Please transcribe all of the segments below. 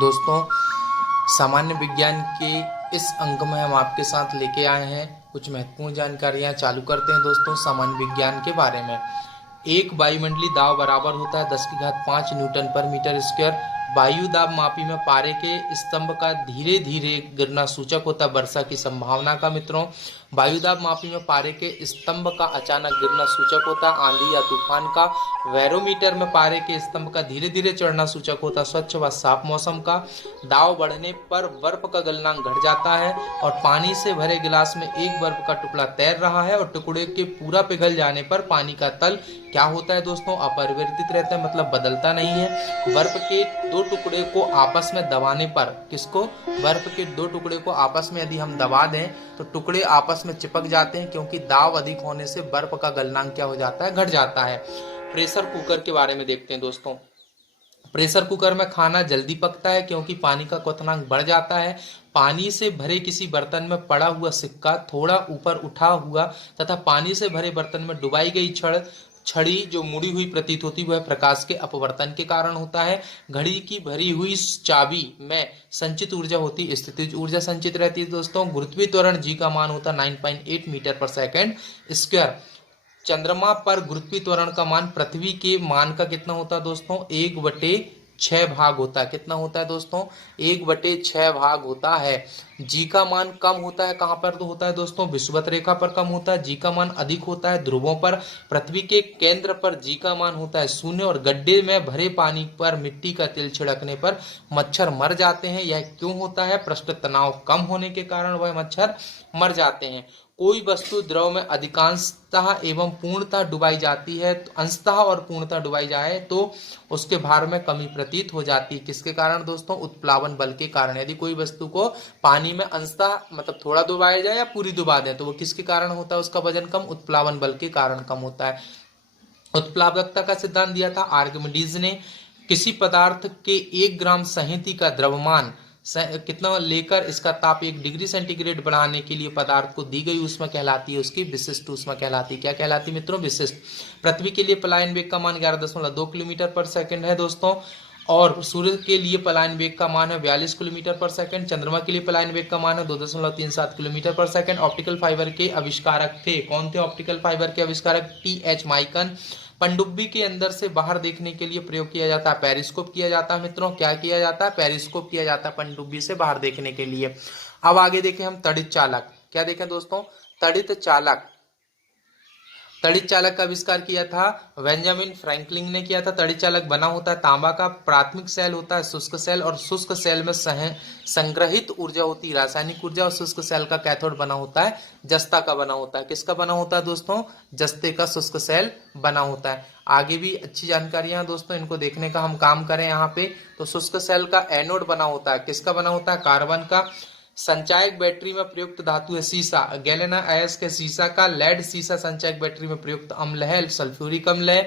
दोस्तों, सामान्य विज्ञान के इस अंक में हम आपके साथ लेके आए हैं कुछ महत्वपूर्ण जानकारियां। चालू करते हैं दोस्तों सामान्य विज्ञान के बारे में। एक वायुमंडलीय दाब बराबर होता है 10⁵ न्यूटन पर मीटर स्क्वायर। वायु दाब मापी में पारे के स्तंभ का धीरे धीरे गिरना सूचक होता है वर्षा की संभावना का। मित्रों, वायु दाब मापी में पारे के स्तंभ का अचानक गिरना सूचक होता है आंधी या तूफान का। बैरोमीटर में पारे के स्तंभ का धीरे धीरे चढ़ना सूचक होता है स्वच्छ व साफ मौसम का। दाब बढ़ने पर बर्फ का गलनांक घट जाता है और पानी से भरे गिलास में एक बर्फ का टुकड़ा तैर रहा है और टुकड़े के पूरा पिघल जाने पर पानी का तल क्या होता है दोस्तों? अपरिवर्तित रहता है, मतलब बदलता नहीं है। बर्फ के दो टुकड़े को आपस में दबाने पर, किसको? बर्फ के दो टुकड़े को आपस में यदि हम दबा दें तो टुकड़े आपस में चिपक जाते हैं, क्योंकि दाब अधिक होने से बर्फ का गलनांक क्या हो जाता है? घट जाता है। प्रेशर कुकर के बारे में देखते हैं दोस्तों। प्रेशर कुकर में खाना जल्दी पकता है क्योंकि पानी का क्वथनांक बढ़ जाता है। पानी से भरे किसी बर्तन में पड़ा हुआ सिक्का थोड़ा ऊपर उठा हुआ तथा पानी से भरे बर्तन में डुबाई गई छड़ी जो मुड़ी हुई प्रतीत होती वह प्रकाश के अपवर्तन के कारण होता है। घड़ी की भरी हुई चाबी में संचित ऊर्जा होती है, स्थितिज ऊर्जा संचित रहती है दोस्तों। गुरुत्वीय त्वरण जी का मान होता है 9.8 मीटर पर सेकेंड स्क्वायर। चंद्रमा पर गुरुत्वीय त्वरण का मान पृथ्वी के मान का कितना होता है दोस्तों? 1/6 भाग होता है। कितना होता है दोस्तों? 1/6 भाग होता है। जी का मान कम होता है, कहां पर तो होता है दोस्तों? विषुवत रेखा पर कम होता है। जी का मान अधिक होता है ध्रुवों पर। पृथ्वी के केंद्र पर जी का मान होता है 0 और गड्ढे में भरे पानी पर मिट्टी का तेल छिड़कने पर मच्छर मर जाते हैं। यह क्यों होता है? पृष्ठ तनाव कम होने के कारण वह मच्छर मर जाते हैं। कोई वस्तु द्रव में अधिकांशतः एवं पूर्णतः डुबाई जाती है, अंशतः और पूर्णतः डुबाई जाए तो उसके भार में कमी प्रतीत हो जाती है। किसके कारण दोस्तों? उत्प्लावन बल के कारण। यदि कोई वस्तु को पानी में अंशतः मतलब थोड़ा डुबाया जाए या पूरी डुबा दें तो वो किसके कारण होता है? उसका वजन कम, उत्प्लावन बल के कारण कम होता है। उत्प्लावकता का सिद्धांत दिया था आर्किमिडीज ने। किसी पदार्थ के 1 ग्राम संहति का द्रव्यमान कितना लेकर इसका ताप 1 डिग्री सेंटीग्रेड बढ़ाने के लिए पदार्थ को दी गई ऊष्मा कहलाती है, उसकी विशिष्ट ऊष्मा कहलाती है। क्या कहलाती है मित्रों? विशिष्ट। पृथ्वी के लिए पलायन वेग का मान 11.2 किलोमीटर पर सेकंड है दोस्तों, और सूर्य के लिए पलायन वेग का मान है 42 किलोमीटर पर सेकंड। चंद्रमा के लिए पलायन वेग का मान है 2.37 किलोमीटर पर सेकंड। ऑप्टिकल फाइबर के आविष्कारक थे, कौन थे ऑप्टिकल फाइबर के आविष्कारक? टी.एच. माइकन। पनडुब्बी के अंदर से बाहर देखने के लिए प्रयोग किया जाता है पेरिस्कोप किया जाता है मित्रों। क्या किया जाता है? पेरिस्कोप किया जाता है पनडुब्बी से बाहर देखने के लिए। अब आगे देखें हम तड़ित चालक। क्या देखें दोस्तों? तड़ित चालक। तड़ित चालक का आविष्कार किया था बेंजामिन फ्रैंकलिन ने किया था। तड़ित चालक बना होता है तांबा का। प्राथमिक सेल होता है शुष्क सेल, और शुष्क सेल में संग्रहित ऊर्जा होती है रासायनिक ऊर्जा, और शुष्क सेल का कैथोड बना होता है जस्ता का बना होता है। किसका बना होता है दोस्तों? जस्ते का शुष्क सेल बना होता है। आगे भी अच्छी जानकारियां दोस्तों, इनको देखने का हम काम करें यहाँ पे। तो शुष्क सेल का एनोड बना होता है, किसका बना होता है? कार्बन का। संचायक बैटरी में प्रयुक्त धातु है सीसा, गैलेना अयस्क है सीसा का। लेड सीसा संचायक बैटरी में प्रयुक्त अम्ल है सल्फ्यूरिक अम्ल है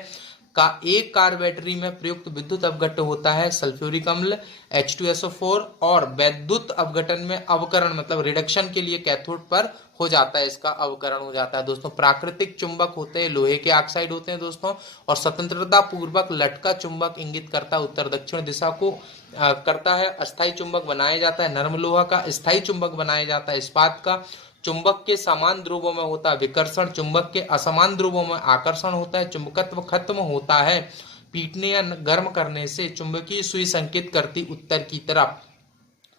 का। एक कार बैटरी में प्रयुक्त विद्युत अपघट्ट होता है सल्फ्यूरिक अम्ल H2SO4, और वैद्युत अपघटन में अवकरण मतलब रिडक्शन के लिए कैथोड पर हो जाता है, इसका अवकरण हो जाता है दोस्तों। प्राकृतिक चुंबक होते हैं लोहे के ऑक्साइड होते हैं दोस्तों, और स्वतंत्रता पूर्वक लटका चुंबक इंगित करता है उत्तर दक्षिण दिशा को करता है। अस्थायी चुंबक बनाया जाता है नरम लोहा का। स्थायी चुंबक बनाया जाता है इस्पात का। चुंबक के समान ध्रुवों में होता है विकर्षण, चुंबक के असमान ध्रुवों में आकर्षण होता है। चुंबकत्व खत्म होता है पीटने या गर्म करने से। चुंबकीय सुई संकेत करती उत्तर की तरफ।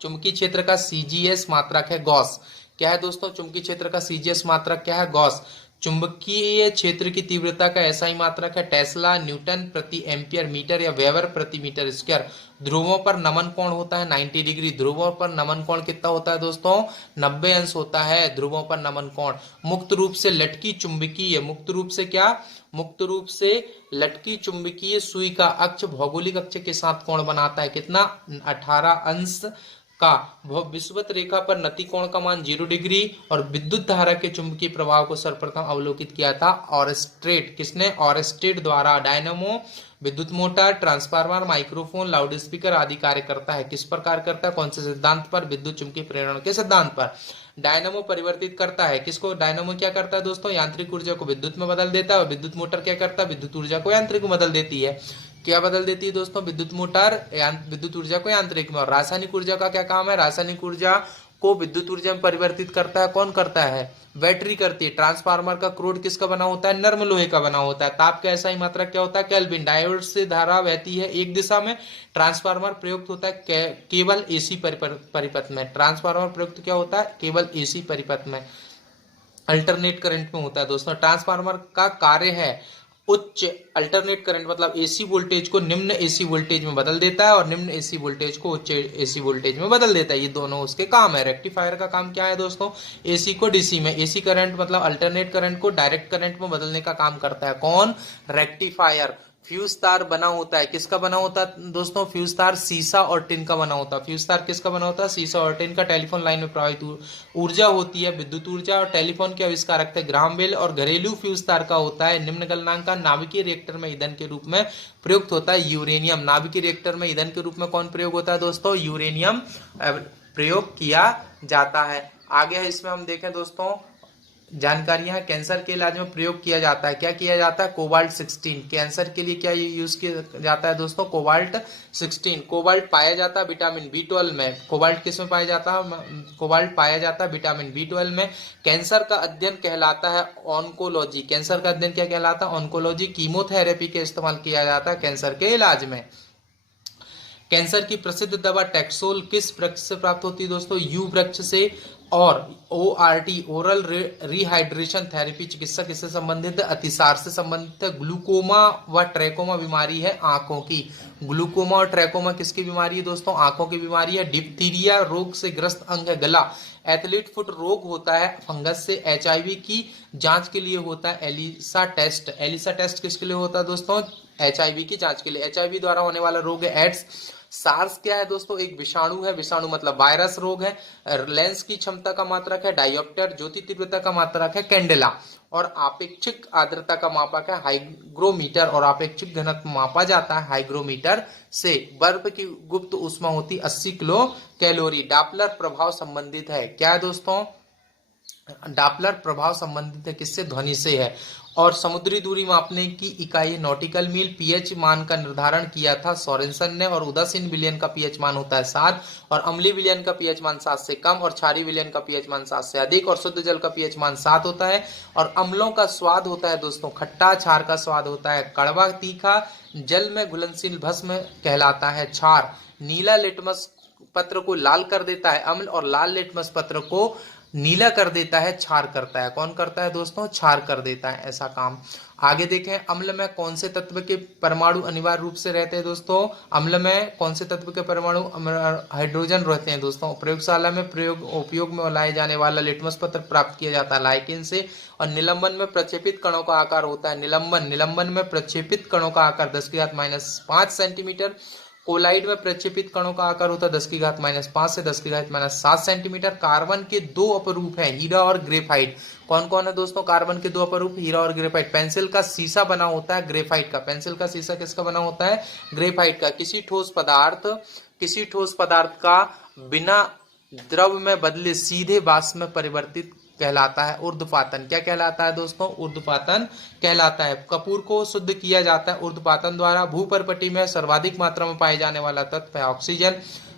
चुंबकीय क्षेत्र का सीजीएस मात्रक है गॉस। क्या है दोस्तों? चुंबकीय क्षेत्र का सीजीएस मात्रक क्या है? गॉस। चुंबकीय क्षेत्र की तीव्रता का एसआई मात्रक है टेस्ला, न्यूटन प्रति एम्पियर मीटर या वेबर प्रति मीटर स्क्वायर। ध्रुवों पर नमन कोण होता है 90 डिग्री। ध्रुवों पर नमन कोण कितना होता है दोस्तों? 90 अंश होता है ध्रुवों पर नमन कोण। मुक्त रूप से लटकी चुंबकीय, मुक्त रूप से क्या? मुक्त रूप से लटकी चुंबकीय सुई का अक्ष भौगोलिक अक्ष के साथ कोण बनाता है कितना? 18 अंश का। विषुवत रेखा पर नति कोण का मान 0 डिग्री, और विद्युत धारा के चुंबकीय प्रभाव को सर्वप्रथम अवलोकित किया था ऑरस्टेड। किसने? ऑरस्टेड द्वारा। डायनामो विद्युत motor, transformer, microphone, loud speaker आदि कार्य करता है। किस पर कार्य करता है? कौन से सिद्धांत पर? विद्युत चुंबकीय प्रेरण के सिद्धांत पर। डायनामो परिवर्तित करता है किसको? डायनामो क्या करता है दोस्तों? यांत्रिक ऊर्जा को विद्युत में बदल देता है। और विद्युत मोटर क्या करता है? विद्युत ऊर्जा को यांत्रिक में बदल देती है। क्या बदल देती है दोस्तों? विद्युत मोटर विद्युत ऊर्जा को यांत्रिक में। और रासायनिक ऊर्जा का क्या काम है? रासायनिक ऊर्जा को विद्युत ऊर्जा में परिवर्तित करता है कौन करता है? बैटरी करती है। ट्रांसफार्मर का क्रोड किसका बना होता है? नर्म लोहे का बना होता है। ताप का ऐसा ही मात्रक क्या होता है? केल्विन। डायोड से धारा बहती है एक दिशा में। ट्रांसफार्मर प्रयुक्त होता है केवल एसी परिपथ में। ट्रांसफार्मर प्रयुक्त क्या होता है? केवल एसी परिपथ में, अल्टरनेट करंट में होता है दोस्तों। ट्रांसफार्मर का कार्य है उच्च अल्टरनेट करंट मतलब एसी वोल्टेज को निम्न एसी वोल्टेज में बदल देता है और निम्न एसी वोल्टेज को उच्च एसी वोल्टेज में बदल देता है। ये दोनों उसके काम है। रेक्टिफायर का काम क्या है दोस्तों? एसी को डीसी में, एसी करंट मतलब अल्टरनेट करंट को डायरेक्ट करंट में बदलने का काम करता है कौन? रेक्टिफायर। फ्यूज तार बना होता है, किसका बना होता है दोस्तों? फ्यूज तार सीसा और टिन का बना होता है। फ्यूज तार किसका बना होता है? सीसा और टिन का। टेलीफोन लाइन में प्रवाहित ऊर्जा होती है विद्युत ऊर्जा। और टेलीफोन के आविष्कारक थे ग्राहम बेल। और घरेलू फ्यूज तार का होता है निम्न गलनांक का। नाभिकीय रिएक्टर में ईंधन के रूप में प्रयुक्त होता है यूरेनियम। नाभिकीय रिएक्टर में ईंधन के रूप में कौन प्रयोग होता है दोस्तों? यूरेनियम प्रयोग किया जाता है। आगे है इसमें हम देखें दोस्तों जानकारियां। कैंसर के इलाज में प्रयोग किया जाता है, क्या किया जाता है? कोबाल्ट 16। कैंसर के लिए क्या यूज किया जाता है दोस्तों? कोबाल्ट 16। कोबाल्ट पाया जाता है विटामिन B12 में। कोबाल्ट किस में पाया जाता है? कोबाल्ट पाया जाता है विटामिन B12 में। कैंसर का अध्ययन कहलाता है ऑन्कोलॉजी। कैंसर का अध्ययन क्या कहलाता है? ऑन्कोलॉजी। कीमोथेरेपी का इस्तेमाल किया जाता है कैंसर के इलाज में। कैंसर की प्रसिद्ध दवा टैक्सोल किस वृक्ष से प्राप्त होती है दोस्तों? यू वृक्ष से। और ORT ओरल रिहाइड्रेशन थेरेपी चिकित्सा किससे संबंधित है? अतिसार से संबंधित है। ग्लूकोमा व ट्रैकोमा बीमारी है आंखों की। ग्लूकोमा और ट्रैकोमा किसकी बीमारी है दोस्तों? आंखों की बीमारी है। डिप्थीरिया रोग से ग्रस्त अंग है गला। एथलीट फुट रोग होता है फंगस से। HIV की जांच के लिए होता है एलिसा टेस्ट। एलिसा टेस्ट किसके लिए होता है दोस्तों? HIV की जांच के लिए। HIV द्वारा होने वाला रोग है एड्स। सार्स क्या है दोस्तों? एक विषाणु है। विषाणु मतलब वायरस रोग है। लेंस की क्षमता का मात्रक है डायोप्टर। ज्योति तीव्रता का मात्रक है कैंडेला। और आपेक्षिक आर्द्रता का मापक है हाइग्रोमीटर। और आपेक्षिक घनत्व मापा जाता है हाइग्रोमीटर से। बर्फ की गुप्त ऊष्मा होती 80 किलो कैलोरी। डॉपलर प्रभाव संबंधित है, क्या है दोस्तों? डॉपलर प्रभाव संबंधित है किससे? ध्वनि से है। और समुद्री दूरी मापने की इकाई नॉटिकल मील। पीएच मान का निर्धारण किया था सोरेनसन ने। और उदासीन विलयन का पीएच मान होता है 7। और अम्लीय विलयन का पीएच मान 7 से कम। और क्षारीय विलयन का पीएच मान 7 से अधिक। और शुद्ध जल का पीएच मान 7 होता है। और अम्लों का स्वाद होता है दोस्तों खट्टा। क्षार का स्वाद होता है कड़वा तीखा। जल में घुलनशील भस्म कहलाता है क्षार। नीला लिटमस पत्र को लाल कर देता है अम्ल। और लाल लिटमस पत्र को नीला कर देता है क्षार करता है। कौन करता है दोस्तों? क्षार कर देता है ऐसा काम। आगे देखें अम्ल में कौन से तत्व के परमाणु अनिवार्य रूप से रहते हैं दोस्तों? अम्ल में कौन से तत्व के परमाणु हाइड्रोजन रहते हैं दोस्तों? प्रयोगशाला में उपयोग में लाए जाने वाला लिटमस पत्र प्राप्त किया जाता है लाइकेन से। और निलंबन में प्रक्षेपित कणों का आकार होता है निलंबन में प्रक्षेपित कणों का आकार 10⁻⁵ सेंटीमीटर। कोलाइड में प्रक्षेपित कणों का आकार होता है 10⁻⁵ से 10⁻⁷ सेंटीमीटर। कार्बन के दो अपरूप हैं हीरा और ग्रेफाइट। कौन कौन है दोस्तों कार्बन के दो अपरूप? हीरा और ग्रेफाइट। पेंसिल का शीशा बना होता है ग्रेफाइट का। पेंसिल का शीशा किसका बना होता है? ग्रेफाइट का। किसी ठोस पदार्थ का बिना द्रव में बदले सीधे वाष्प में परिवर्तित कहलाता है ऊर्ध्वपातन। क्या कहलाता है दोस्तों? ऊर्ध्वपातन कहलाता है। कपूर को शुद्ध किया जाता है ऊर्ध्वपातन द्वारा। भूपर्पटी में सर्वाधिक मात्रा में पाए जाने वाला तत्व है ऑक्सीजन।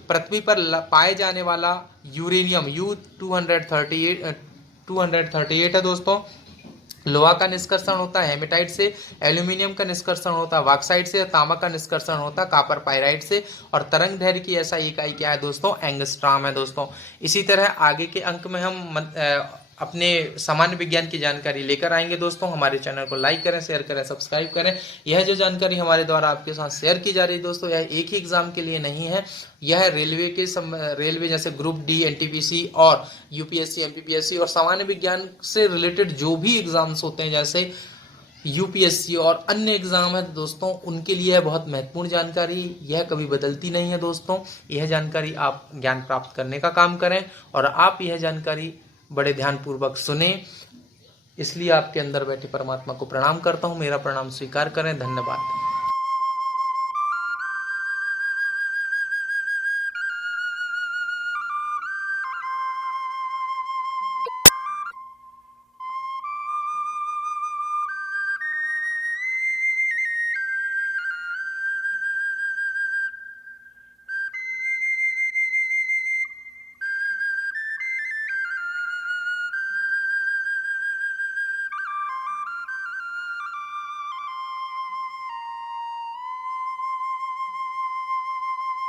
पृथ्वी पर पाए जाने वाला यूरेनियम U-238 है दोस्तों। लोहा का निष्कर्षण होता है हेमेटाइट से। एल्यूमिनियम का निष्कर्षण होता है बॉक्साइट से। तांबा का निष्कर्षण होता है कॉपर पाइराइट से। और तरंग दैर्घ्य की ऐसा इकाई क्या है दोस्तों? एंगस्ट्रॉम है दोस्तों। इसी तरह आगे के अंक में हम अपने सामान्य विज्ञान की जानकारी लेकर आएंगे दोस्तों। हमारे चैनल को लाइक करें, शेयर करें, सब्सक्राइब करें। यह जो जानकारी हमारे द्वारा आपके साथ शेयर की जा रही है दोस्तों, यह एक ही एग्जाम के लिए नहीं है। यह रेलवे जैसे ग्रुप डी, एनटीपीसी और यूपीएससी, एमपीपीएससी और सामान्य विज्ञान से रिलेटेड जो भी एग्जाम्स होते हैं जैसे यूपीएससी और अन्य एग्जाम है दोस्तों, उनके लिए है बहुत महत्वपूर्ण जानकारी। यह कभी बदलती नहीं है दोस्तों। यह जानकारी आप ज्ञान प्राप्त करने का काम करें और आप यह जानकारी बड़े ध्यानपूर्वक सुने। इसलिए आपके अंदर बैठे परमात्मा को प्रणाम करता हूं। मेरा प्रणाम स्वीकार करें। धन्यवाद।